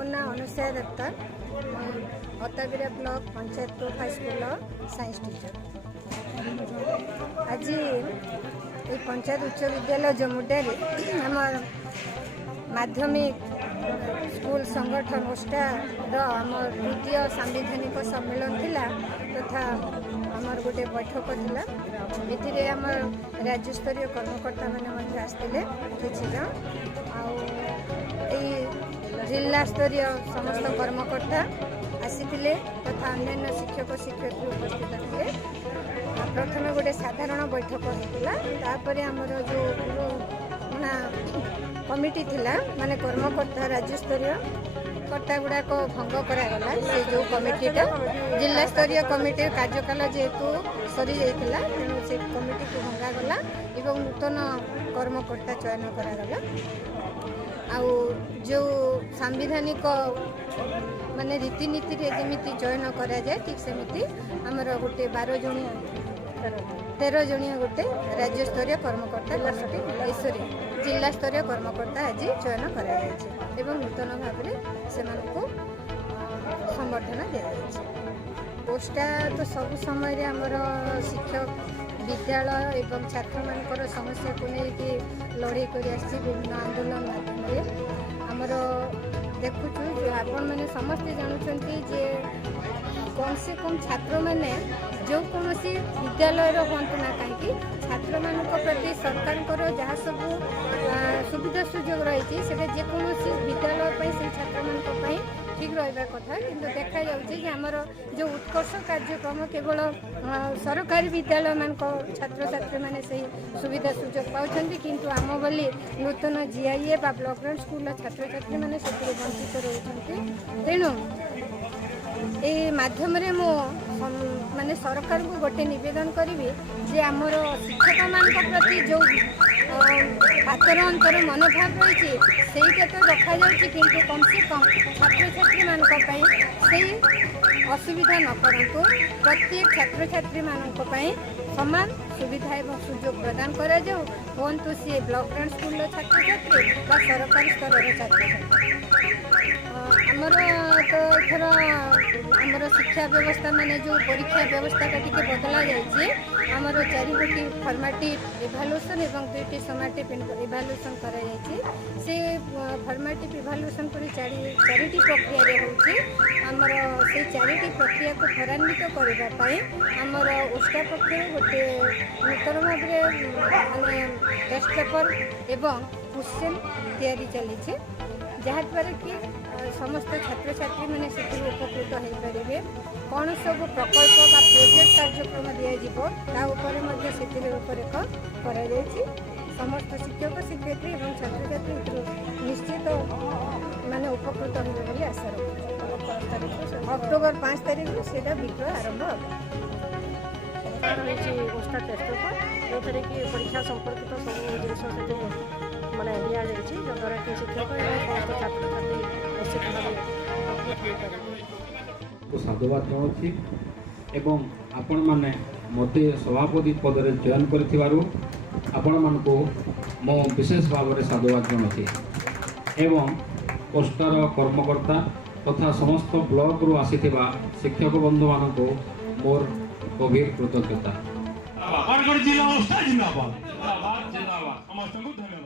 मो ना Anusuya Datta Atabira block panchayat group high school science teacher. आज ये पंचायत उच्च विद्यालय जमुडारे आम माध्यमिक स्कूल संगठन ओस्टार आम द्वितीय सांविधानिक सम्मेलन थिला तथा आमर गोटे बैठक थिला। एथिरे आम राज्य स्तरीय कर्मकर्ता मैंने आसते किसी जन जिला स्तरीय समस्त कर्मकर्ता आसीथिले तथा अन्य शिक्षक शिक्षयित्री उपस्थित थे। प्रथम गोटे साधारण बैठक होता तापर आमर जो कमिटी थिला माने कर्मकर्ता राज्य स्तरीय कट्टा गुड़ाक भंग करागला। से जो कमिटीटा जिला स्तरीय कमिटी कार्यकाल जेहेतु सरी जाइथिला तेणु से कमिटी को भंगागला एवं नूतन कर्मकर्ता चयन करागला। आउ जो सांविधानिक माने रीतिनीति जमी चयन करा जाए ठीक सेमती आमर गोटे 13 जणिया गोटे राज्य स्तरीय कर्मकर्ता कमिटी जिला स्तरीय कर्मकर्ता आज चयन करा जायछि एवं नूतन भाव से संबर्धना दि जायछि। पोस्टा तो सब समय आमर शिक्षक विद्यालय एवं छात्र मानकर समस्या को लेकिन लड़ाई कर विभिन्न आंदोलन माध्यम आमर देखुचु आपण मैंने समस्ते जानते जे कम से कम छात्र मैंने जो कौन विद्यालय हूँ ना कहीं छात्र मान प्रति सरकार जहाँ सब सुविधा सुजोग रही है जेकोसी विद्यालय से छात्र मान ठीक रहा कथा किंतु देखा जामर जो उत्कर्ष कार्यक्रम केवल सरकारी विद्यालय मान छात्र छात्री मैंने से सुविधा सुजोग पाँच किंतु आम बोली नूतन जीआईए बा ब्लॉक ग्राउंड स्कूल छात्र छात्री मैंने से वंचित रही। तेणु ये माध्यम मो माने सरकार को गोटे निवेदन करी जे आमर शिक्षक मान प्रति जो आतर अंतर मनोभाव रही है तो रखा किंतु कम से कम छात्र छात्री मान असुविधा न करूँ प्रत्येक छात्र छात्री मान समान सुविधा एवं सुजोग प्रदान करा जाऊ हूँ सी ब्लॉक ग्राउंड स्कूल छात्र छात्री बा सरकारी स्तर छात्र छात्री। आमर तो एथर आमर शिक्षा व्यवस्था माने जो परीक्षा व्यवस्था का टी बदला जाइए आमर 4 गोटी फॉर्मेटिव इभालुएसन एवं 2टी समेटिव इभालुएसन करा जाइए। से फॉर्मेटिव इभालुएसन पर 4टी प्रक्रिया रे होची आमर से 4टी प्रक्रिया को त्वरान्वित करबा आमर ओस्टा पक्ष गोटे नूतन भाव माने टेस्ट पेपर एवं क्वेश्चन तैयारी चली जहाँद्वारा कि समस्त छात्र छात्री मैंने से उपकृत हो पारे कौन सब प्रकल्प बा प्रोजेक्ट कार्यक्रम दिज्व रूपरेख कर समस्त शिक्षक शिक्षयित्री और छात्र छात्री निश्चित माने उपकृत होगा आशा रखुँ। अक्टोबर 5 तारिख से विक्रय आरंभ ओस्टा टेस्ट पेपर जो कि परीक्षा संपर्कित सब जिन माने दिया जद्वारा कि शिक्षक समस्त छात्र छात्री निश्चित भाव साधुवाद जनाऊँगी एवं आपण मैंने मते सभापति पद में चयन करिथिबारु आपण मानकु मो विशेष भाव में साधुवाद जनाऊँगी एवं पोस्टर कर्मकर्ता तथा समस्त ब्लॉक रु आसीथिबा शिक्षक बंधु मानकु मोर गभीर कृतज्ञता। जिला जिंदाबाद जिंदाबाद समस्त को धन्यवाद।